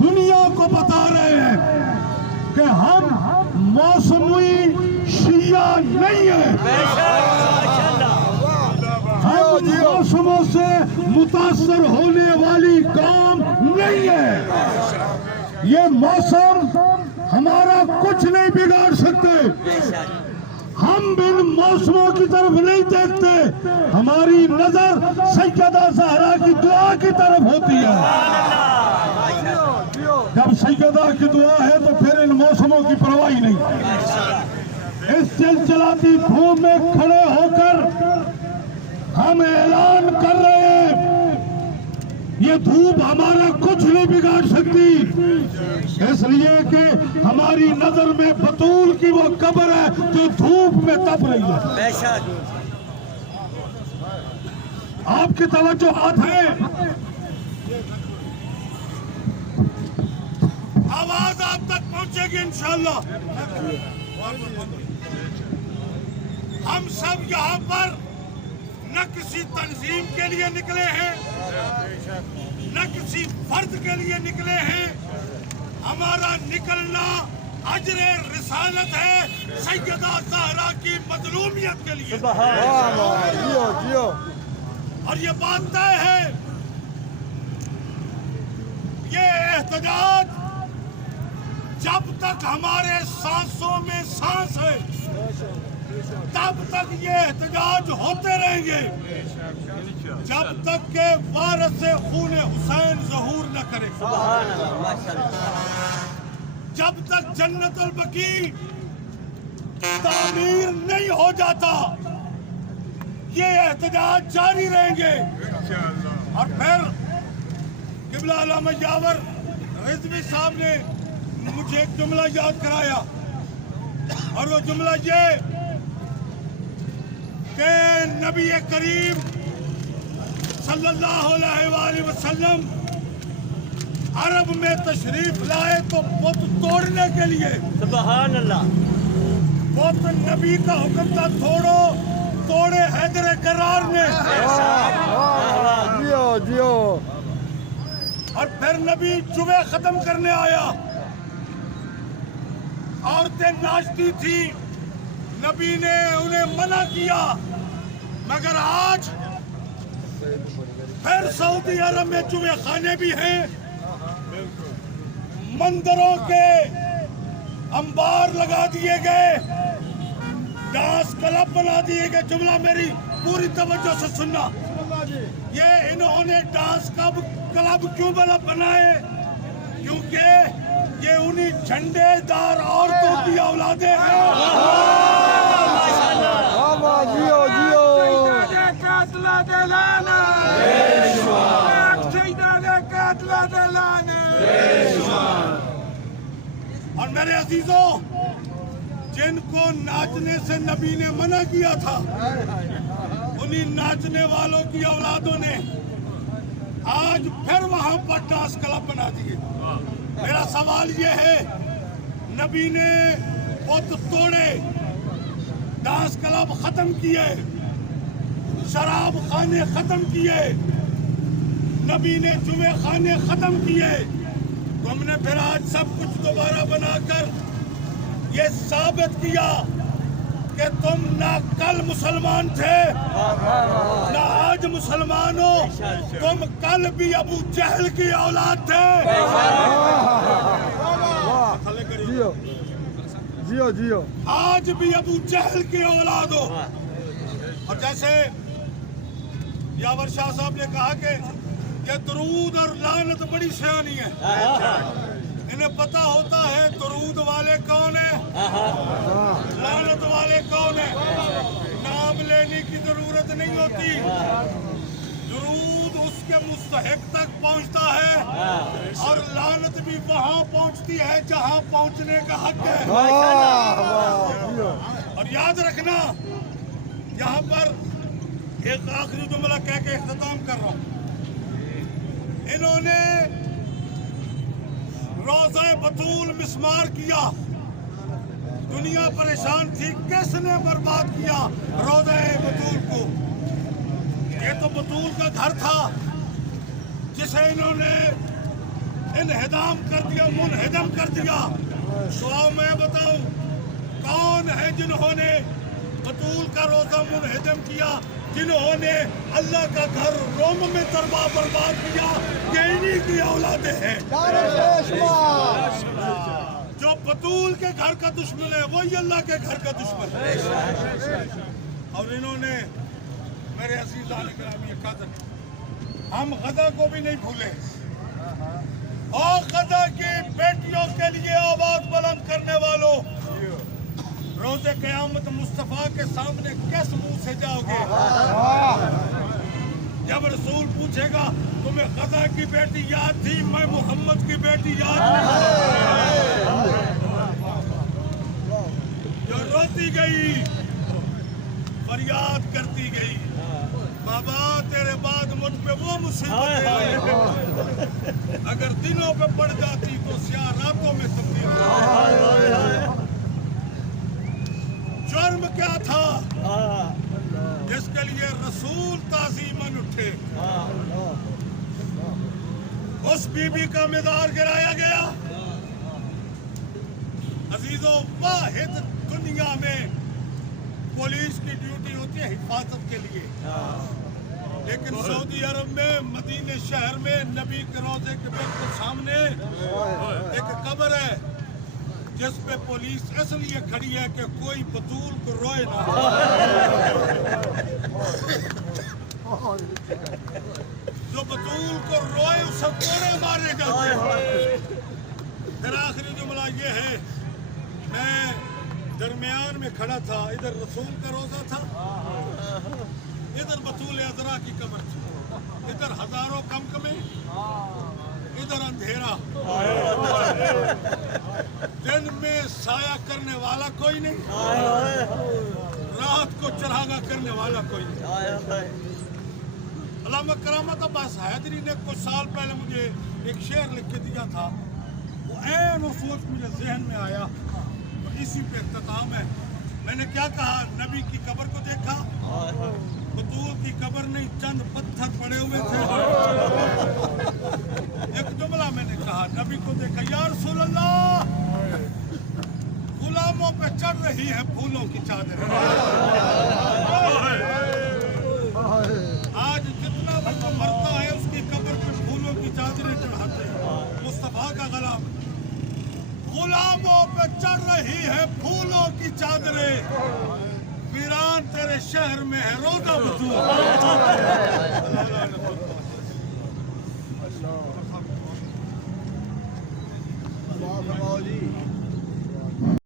دنیا کو بتا رہے ہیں کہ ہم موسمی شیعہ نہیں ہیں، ہم موسموں سے متاثر ہونے والی قوم نہیں ہے۔ یہ موسم ہمارا کچھ نہیں بگاڑ سکتے، ہم ان موسموں کی طرف نہیں دیکھتے، ہماری نظر سیدہ زہرا کی دعا کی طرف ہوتی ہے۔ جب سیدہ کی دعا ہے تو پھر ان موسموں کی پرواہ ہی نہیں۔ اس چلچلاتی دھوپ میں کھڑے ہو کر ہم اعلان کر رہے ہیں یہ دھوپ ہمارا کچھ نہیں بگاڑ سکتی، اس لیے کہ ہماری نظر میں بطول کی وہ قبر ہے جو دھوپ میں تپ رہی ہے۔ آپ کی توجہات ہیں، آواز آپ تک پہنچے گی انشاءاللہ۔ ہم سب یہاں پر نہ کسی تنظیم کے لیے نکلے ہیں، نہ کسی فرد کے لیے نکلے ہیں، ہمارا نکلنا اجر رسالت ہے سیدہ زہرا کی مظلومیت کے لیے۔ اور یہ بات طے ہے، یہ احتجاج جب تک ہمارے سانسوں میں سانس ہے تب تک یہ احتجاج ہوتے رہیں گے، جب تک کہ وارث خون حسین ظہور نہ کرے، جب تک جنت البقیع تعمیر نہیں ہو جاتا یہ احتجاج جاری رہیں گے۔ اور پھر قبلہ علامہ یاور رضوی صاحب نے مجھے ایک جملہ یاد کرایا، اور وہ جملہ یہ کہ نبی کریم صلی اللہ علیہ وآلہ وسلم عرب میں تشریف لائے تو بت توڑنے کے لیے۔ سبحان اللہ۔ بت نبی کا حکم تھا توڑو، توڑے حیدر کرار نے۔ اور پھر نبی جوے ختم کرنے آیا، عورتیں ناچتی تھی، نبی نے انہیں منع کیا، مگر آج پھر سعودی عرب میں جوے خانے بھی ہیں، مندروں کے انبار لگا دیے گئے، ڈانس کلب بنا دیے گئے۔ جملہ میری پوری توجہ سے سننا، یہ انہوں نے ڈانس کلب کیوں بنائے؟ کیونکہ یہ انہی جھنڈے دار عورتوں کی اولادیں ہیں۔ اور میرے عزیزوں، جن کو ناچنے سے نبی نے منع کیا تھا انہی ناچنے والوں کی اولادوں نے آج پھر وہاں پر ڈانس کلب بنا دیے۔ میرا سوال یہ ہے، نبی نے بت توڑے، ڈانس کلب ختم کیے، شراب خانے ختم کیے، نبی نے جمعے خانے ختم کیے، تم نے پھر آج سب کچھ دوبارہ بنا کر یہ ثابت کیا کہ تم نہ کل مسلمان تھے نہ آج مسلمان ہو، تم کل بھی ابو جہل کی اولاد تھے۔ آج بھی ابو جہل کی اولاد ہو۔ اور جیسے یاور شاہ صاحب نے کہا کہ یہ درود اور لعنت بڑی سیانی ہے، انہیں پتا ہوتا ہے درود والے کون ہیں، لعنت والے کون ہیں، نام لینے کی ضرورت نہیں ہوتی، درود اس کے مستحق تک پہنچتا ہے اور لعنت بھی وہاں پہنچتی ہے جہاں پہنچنے کا حق ہے۔ اور یاد رکھنا، یہاں پر ایک آخری جملہ کہہ کے اختتام کر رہا ہوں، انہوں نے روضہ بطول مسمار کیا، دنیا پریشان تھی، کس نے برباد کیا روضہ بطول کو؟ یہ تو بطول کا گھر تھا جسے انہوں نے انہدام کر دیا، منہدم کر دیا. تو آؤ میں بتاؤں کون ہے جنہوں نے بطول کا روزہ منہدم کیا، جنہوں نے اللہ کا گھر روم میں دربار برباد کیا. یہ انہی کی اولادیں ہیں. جو بطول کے گھر کا دشمن ہے وہی اللہ کے گھر کا دشمن ہے. اور انہوں نے میرے عزیزان گرامی قدر، ہم غزہ کو بھی نہیں بھولے، اور غزہ کی بیٹیوں کے لیے آواز بلند کرنے والوں، روز قیامت مصطفیٰ کے سامنے کس منہ سے جاؤ گے؟ جب رسول پوچھے گا تمہیں غزہ کی بیٹی یاد تھی؟ میں محمد کی بیٹی یاد نہیں. جو روتی گئی، فریاد کرتی گئی، بابا تیرے بعد مجھ پہ وہ مصیبتیں آئی، اگر دنوں پہ پڑ جاتی تو سیاہ راتوں میں تبدیل ہوتی. جرم کیا تھا جس کے لیے رسول تعظیماً اٹھے؟ اس بی بی کا مزار گرایا گیا. عزیزوں، واحد دنیا میں پولیس کی ڈیوٹی ہوتی ہے حفاظت کے لیے، لیکن سعودی عرب میں مدینہ شہر میں نبی کے روضے کے بالکل سامنے ایک قبر ہے جس پہ پولیس اس لیے کھڑی ہے کہ کوئی بطول کو روئے نہ. جو بطول کو روئے اسے کوڑے مارے جاتے ہیں. پھر آخری جملہ یہ ہے، میں درمیان میں کھڑا تھا، ادھر رسول کا روزہ تھا، ادھر بطول عذرا کی قبر تھی، ادھر ہزاروں کمکمے، ادھر اندھیرا. دن میں سایہ کرنے والا کوئی نہیں، رات کو چراغا کرنے والا کوئی نہیں. علامہ کرامت عباس حیدری نے کچھ سال پہلے مجھے ایک شعر لکھ کے دیا تھا، وہ عین و سوچ مجھے ذہن میں آیا، اسی پہ اختتام ہے. میں نے کیا کہا؟ نبی کی قبر کو دیکھا، بطول کی قبر نہیں، چند پتھر پڑے ہوئے تھے. ایک جملہ میں نے کہا، نبی کو دیکھا، یا رسول اللہ غلاموں پہ چڑھ رہی ہے پھولوں کی چادر. آج جتنا بندہ مرتا ہے اس کی قبر پہ پھولوں کی چادریں چڑھاتے ہیں. مصطفیٰ کا غلام، غلاموں پہ چڑھ رہی ہے پھولوں کی چادریں، ویران تیرے شہر میں ہے روزہ بطول. اللہ